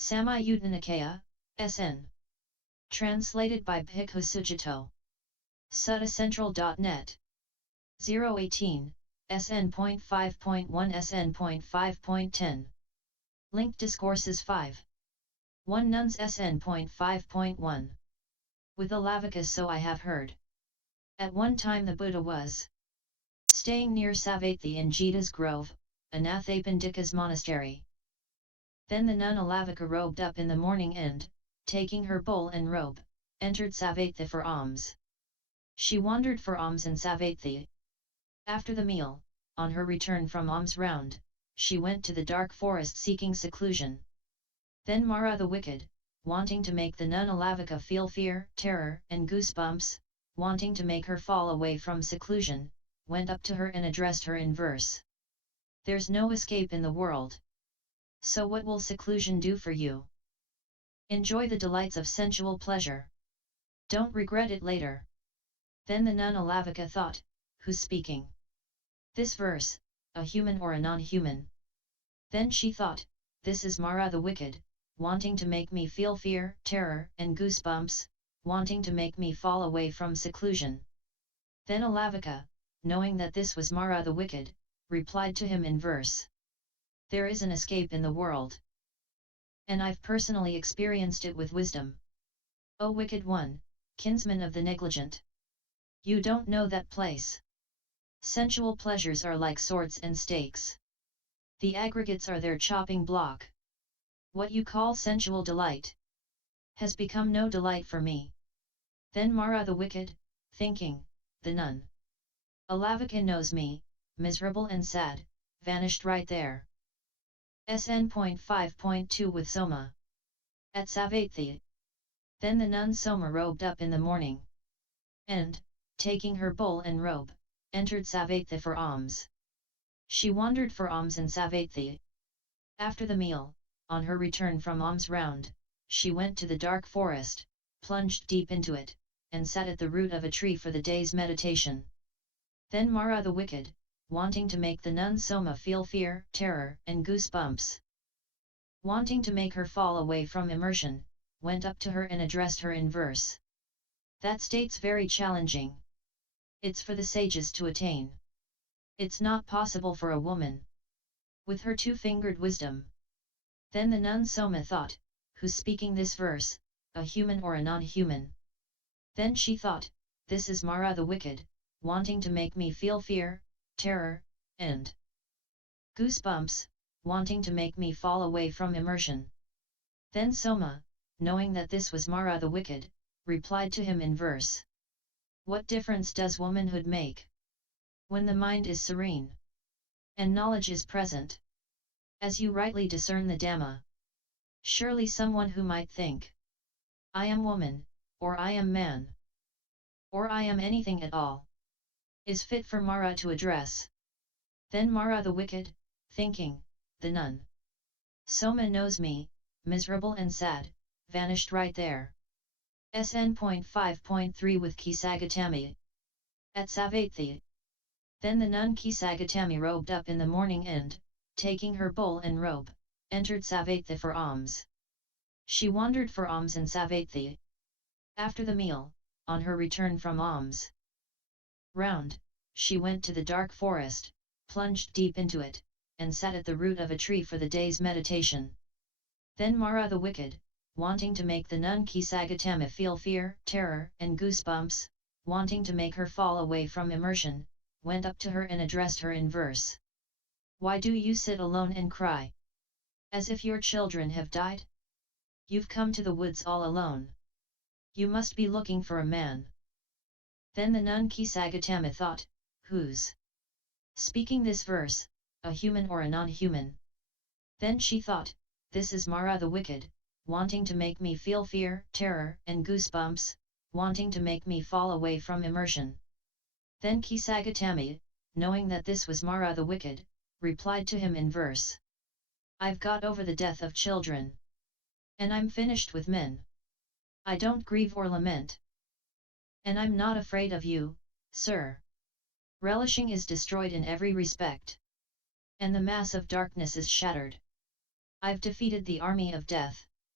Samyutta Nikaya, SN. Translated by Bhikkhu Sujato. Suttacentral.net. 018, SN.5.1 SN.5.10. Link Discourses 5. 1 Nuns SN.5.1. With Alavika, so I have heard. At one time the Buddha was staying near Savatthi in Jeta's grove, Anathapindika's monastery. Then the nun Alavika robed up in the morning and, taking her bowl and robe, entered Savatthi for alms. She wandered for alms in Savatthi. After the meal, on her return from alms-round, she went to the dark forest seeking seclusion. Then Mara the wicked, wanting to make the nun Alavika feel fear, terror, and goosebumps, wanting to make her fall away from seclusion, went up to her and addressed her in verse. There's no escape in the world. So what will seclusion do for you? Enjoy the delights of sensual pleasure. Don't regret it later. Then the nun Alavika thought, who's speaking this verse, a human or a non-human? Then she thought, this is Mara the wicked, wanting to make me feel fear, terror, and goosebumps, wanting to make me fall away from seclusion. Then Alavika, knowing that this was Mara the wicked, replied to him in verse. There is an escape in the world. And I've personally experienced it with wisdom. O wicked one, kinsman of the negligent. You don't know that place. Sensual pleasures are like swords and stakes. The aggregates are their chopping block. What you call sensual delight has become no delight for me. Then Mara the wicked, thinking, the nun Alavika knows me, miserable and sad, vanished right there. SN.5.2 with Soma. At Savatthi. Then the nun Soma robed up in the morning. And, taking her bowl and robe, entered Savatthi for alms. She wandered for alms in Savatthi. After the meal, on her return from alms-round, she went to the dark forest, plunged deep into it, and sat at the root of a tree for the day's meditation. Then Mara the wicked, wanting to make the nun Soma feel fear, terror, and goosebumps, wanting to make her fall away from immersion, went up to her and addressed her in verse. That state's very challenging. It's for the sages to attain. It's not possible for a woman. With her two-fingered wisdom. Then the nun Soma thought, who's speaking this verse, a human or a non-human? Then she thought, this is Mara the wicked, wanting to make me feel fear, terror, and goosebumps, wanting to make me fall away from immersion. Then Soma, knowing that this was Mara the wicked, replied to him in verse. What difference does womanhood make? When the mind is serene, and knowledge is present, as you rightly discern the Dhamma. Surely someone who might think, I am woman, or I am man, or I am anything at all, is fit for Mara to address. Then Mara the wicked, thinking, the nun Soma knows me, miserable and sad, vanished right there. SN.5.3 with Kisagatami. At Savatthi. Then the nun Kisagatami robed up in the morning and, taking her bowl and robe, entered Savatthi for alms. She wandered for alms in Savatthi. After the meal, on her return from alms-round, she went to the dark forest, plunged deep into it, and sat at the root of a tree for the day's meditation. Then Mara the wicked, wanting to make the nun Kisagatami feel fear, terror, and goosebumps, wanting to make her fall away from immersion, went up to her and addressed her in verse. Why do you sit alone and cry? As if your children have died? You've come to the woods all alone. You must be looking for a man. Then the nun Kisagatami thought, who's speaking this verse, a human or a non-human? Then she thought, this is Mara the wicked, wanting to make me feel fear, terror, and goosebumps, wanting to make me fall away from immersion. Then Kisagatami, knowing that this was Mara the wicked, replied to him in verse. I've got over the death of children. And I'm finished with men. I don't grieve or lament. And I'm not afraid of you, sir. Relishing is destroyed in every respect. And the mass of darkness is shattered. I've defeated the army of death.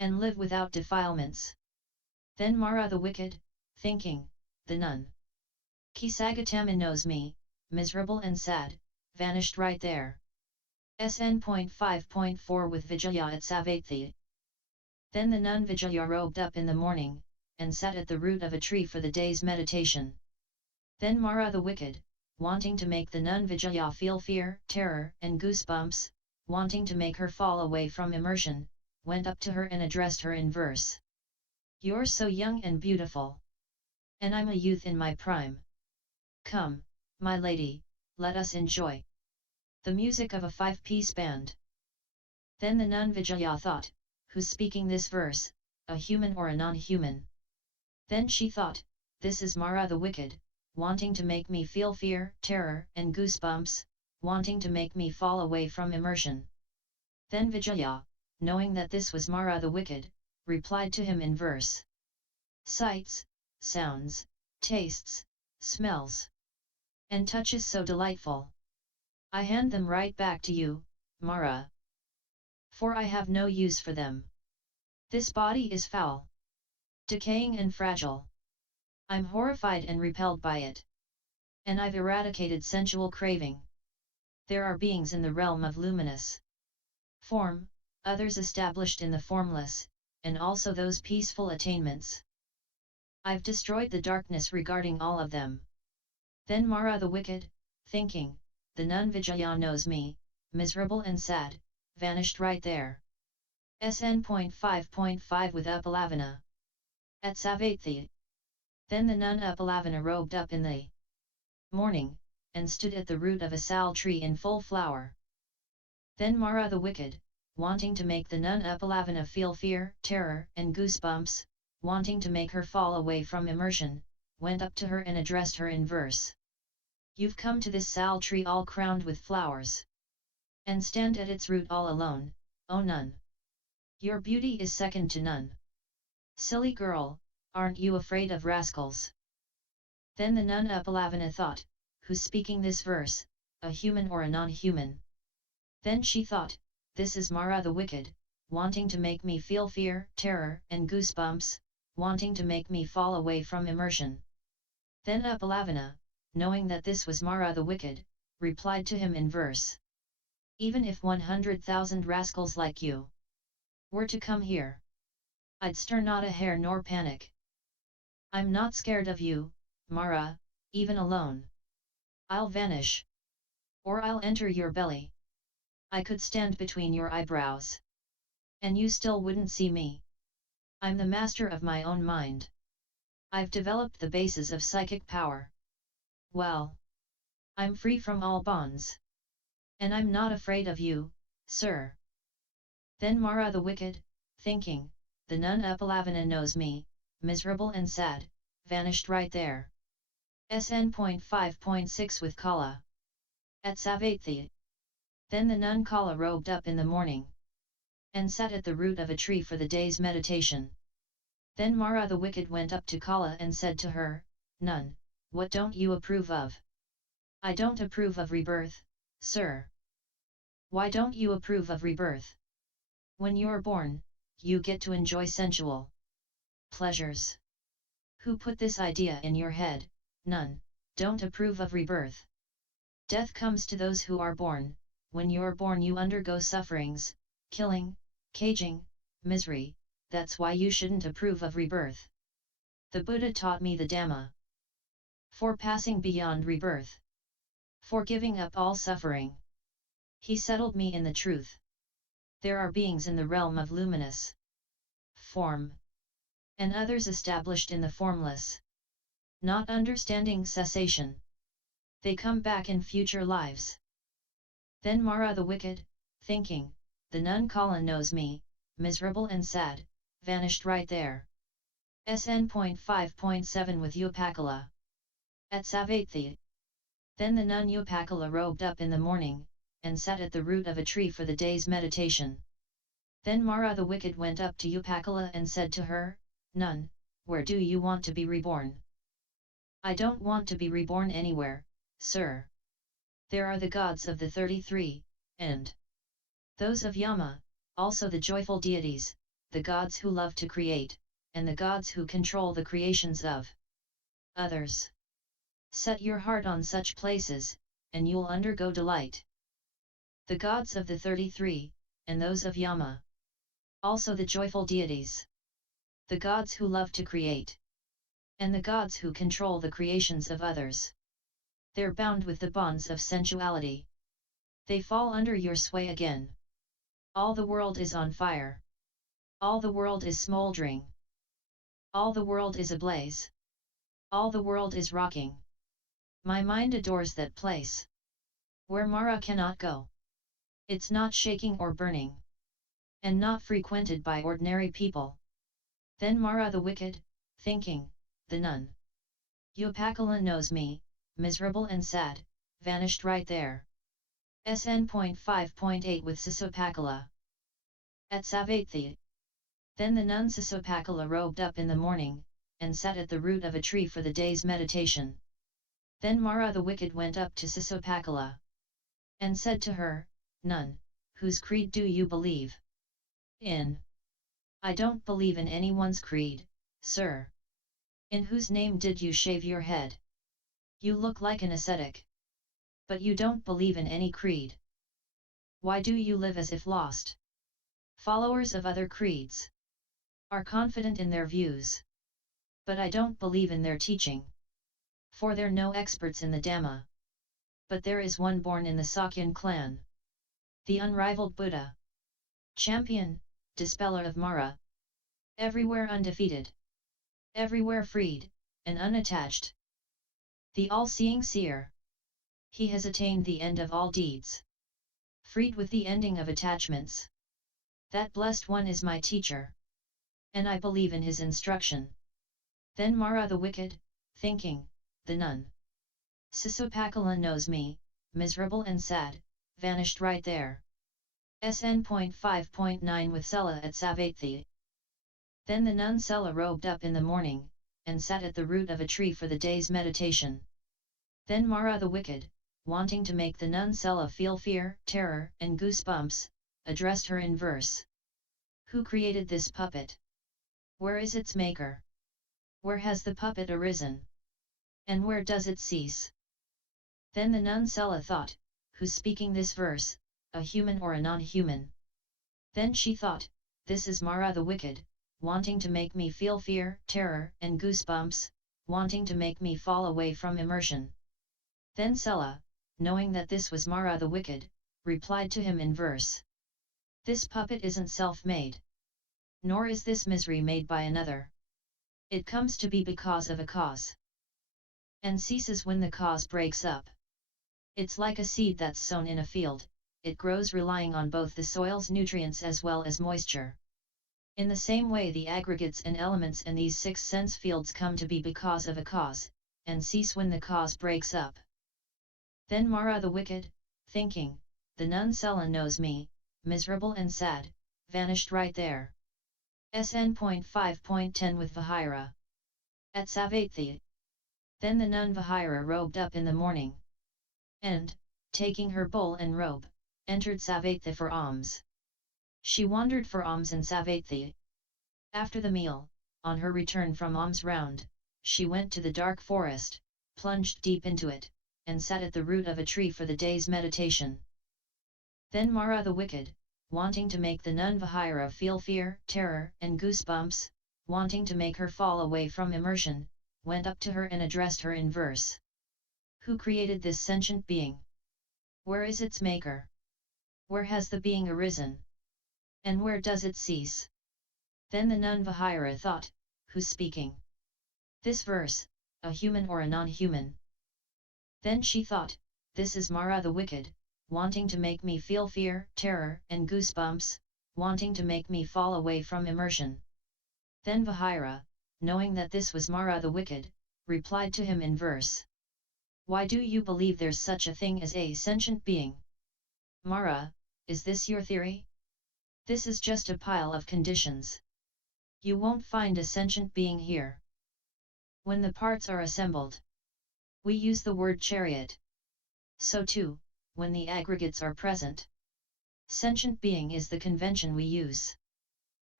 and live without defilements. Then Mara the wicked, thinking, the nun Kisagatam knows me, miserable and sad, vanished right there. SN.5.4 with Vijaya at Savatthi. Then the nun Vijaya robed up in the morning, and sat at the root of a tree for the day's meditation. Then Mara the wicked, wanting to make the nun Vijaya feel fear, terror, and goosebumps, wanting to make her fall away from immersion, went up to her and addressed her in verse. You're so young and beautiful. And I'm a youth in my prime. Come, my lady, let us enjoy the music of a five-piece band. Then the nun Vijaya thought, who's speaking this verse, a human or a non-human? Then she thought, this is Mara the wicked, wanting to make me feel fear, terror, and goosebumps, wanting to make me fall away from immersion. Then Vijaya, knowing that this was Mara the wicked, replied to him in verse. Sights, sounds, tastes, smells, and touches so delightful. I hand them right back to you, Mara. For I have no use for them. This body is foul, decaying and fragile. I'm horrified and repelled by it. And I've eradicated sensual craving. There are beings in the realm of luminous form, others established in the formless, and also those peaceful attainments. I've destroyed the darkness regarding all of them. Then Mara the wicked, thinking, the nun Vijaya knows me, miserable and sad, vanished right there. SN.5.5 with Alavika. At Savatthi. Then the nun Alavika robed up in the morning, and stood at the root of a sal tree in full flower. Then Mara the wicked, wanting to make the nun Alavika feel fear, terror, and goosebumps, wanting to make her fall away from immersion, went up to her and addressed her in verse. You've come to this sal tree all crowned with flowers, and stand at its root all alone, O nun. Your beauty is second to none. Silly girl, aren't you afraid of rascals? Then the nun Alavika thought, who's speaking this verse, a human or a non-human? Then she thought, this is Mara the wicked, wanting to make me feel fear, terror, and goosebumps, wanting to make me fall away from immersion. Then Alavika, knowing that this was Mara the wicked, replied to him in verse. Even if 100,000 rascals like you were to come here, I'd stir not a hair nor panic. I'm not scared of you, Mara, even alone. I'll vanish. Or I'll enter your belly. I could stand between your eyebrows. And you still wouldn't see me. I'm the master of my own mind. I've developed the basis of psychic power. Well, I'm free from all bonds. And I'm not afraid of you, sir. Then Mara the wicked, thinking, the nun Alavika knows me, miserable and sad, vanished right there. SN.5.6 with Kala. At Savatthi. Then the nun Kala robed up in the morning, and sat at the root of a tree for the day's meditation. Then Mara the wicked went up to Kala and said to her, Nun, what don't you approve of? I don't approve of rebirth, sir. Why don't you approve of rebirth? When you're born, you get to enjoy sensual pleasures. Who put this idea in your head? None, don't approve of rebirth. Death comes to those who are born. When you're born you undergo sufferings, killing, caging, misery, that's why you shouldn't approve of rebirth. The Buddha taught me the Dhamma. For passing beyond rebirth. For giving up all suffering. He settled me in the truth. There are beings in the realm of luminous form, and others established in the formless, not understanding cessation. They come back in future lives. Then Mara the wicked, thinking, the nun Kala knows me, miserable and sad, vanished right there. SN.5.7 with Upakala. At Savatthi. Then the nun Upakala robed up in the morning, and sat at the root of a tree for the day's meditation. Then Mara the wicked went up to Upakala and said to her, Nun, where do you want to be reborn? I don't want to be reborn anywhere, sir. There are the gods of the 33, and those of Yama, also the joyful deities, the gods who love to create, and the gods who control the creations of others. Set your heart on such places, and you'll undergo delight. The gods of the 33, and those of Yama. Also the joyful deities. The gods who love to create. And the gods who control the creations of others. They're bound with the bonds of sensuality. They fall under your sway again. All the world is on fire. All the world is smoldering. All the world is ablaze. All the world is rocking. My mind adores that place. Where Mara cannot go. It's not shaking or burning. And not frequented by ordinary people. Then Mara the wicked, thinking, the nun. Upakala knows me, miserable and sad, vanished right there. SN.5.8 with Sisopakala. At Savatthi. Then the nun Sisopakala robed up in the morning, and sat at the root of a tree for the day's meditation. Then Mara the wicked went up to Sisopakala. And said to her, Nun, whose creed do you believe in? I don't believe in anyone's creed, sir. In whose name did you shave your head? You look like an ascetic. But you don't believe in any creed. Why do you live as if lost? Followers of other creeds are confident in their views. But I don't believe in their teaching. For they're no experts in the Dhamma. But there is one born in the Sakyan clan. The unrivaled Buddha. Champion, dispeller of Mara. Everywhere undefeated. Everywhere freed, and unattached. The all-seeing seer. He has attained the end of all deeds. Freed with the ending of attachments. That blessed one is my teacher. And I believe in his instruction. Then Mara the wicked, thinking, the nun. Sisopakala knows me, miserable and sad, vanished right there. SN.5.9 with Sela at Savatthi. Then the nun Sela robed up in the morning, and sat at the root of a tree for the day's meditation. Then Mara the wicked, wanting to make the nun Sela feel fear, terror, and goosebumps, addressed her in verse. Who created this puppet? Where is its maker? Where has the puppet arisen? And where does it cease? Then the nun Sela thought, who's speaking this verse, a human or a non-human? Then she thought, this is Mara the wicked, wanting to make me feel fear, terror, and goosebumps, wanting to make me fall away from immersion. Then Sela, knowing that this was Mara the wicked, replied to him in verse. This puppet isn't self-made. Nor is this misery made by another. It comes to be because of a cause. And ceases when the cause breaks up. It's like a seed that's sown in a field, it grows relying on both the soil's nutrients as well as moisture. In the same way the aggregates and elements in these 6 sense fields come to be because of a cause, and cease when the cause breaks up. Then Mara the wicked, thinking, the nun Sela knows me, miserable and sad, vanished right there. SN.5.10 with Vihira. At Savatthi. Then the nun Vihira robed up in the morning. And, taking her bowl and robe, entered Savatthi for alms. She wandered for alms in Savatthi. After the meal, on her return from alms-round, she went to the dark forest, plunged deep into it, and sat at the root of a tree for the day's meditation. Then Mara the wicked, wanting to make the nun Vihira feel fear, terror, and goosebumps, wanting to make her fall away from immersion, went up to her and addressed her in verse. Who created this sentient being? Where is its maker? Where has the being arisen? And where does it cease? Then the nun Vihira thought, who's speaking this verse, a human or a non-human? Then she thought, this is Mara the wicked, wanting to make me feel fear, terror, and goosebumps, wanting to make me fall away from immersion. Then Vihira, knowing that this was Mara the wicked, replied to him in verse. Why do you believe there's such a thing as a sentient being? Mara, is this your theory? This is just a pile of conditions. You won't find a sentient being here. When the parts are assembled, we use the word chariot. So too, when the aggregates are present, sentient being is the convention we use.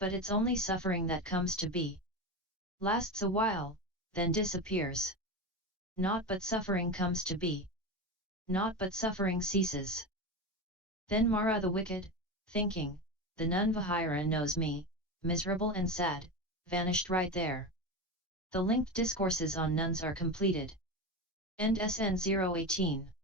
But it's only suffering that comes to be. Lasts a while, then disappears. Naught but suffering comes to be. Naught but suffering ceases. Then Mara the wicked, thinking, the nun Vihira knows me, miserable and sad, vanished right there. The linked discourses on nuns are completed. End SN.018.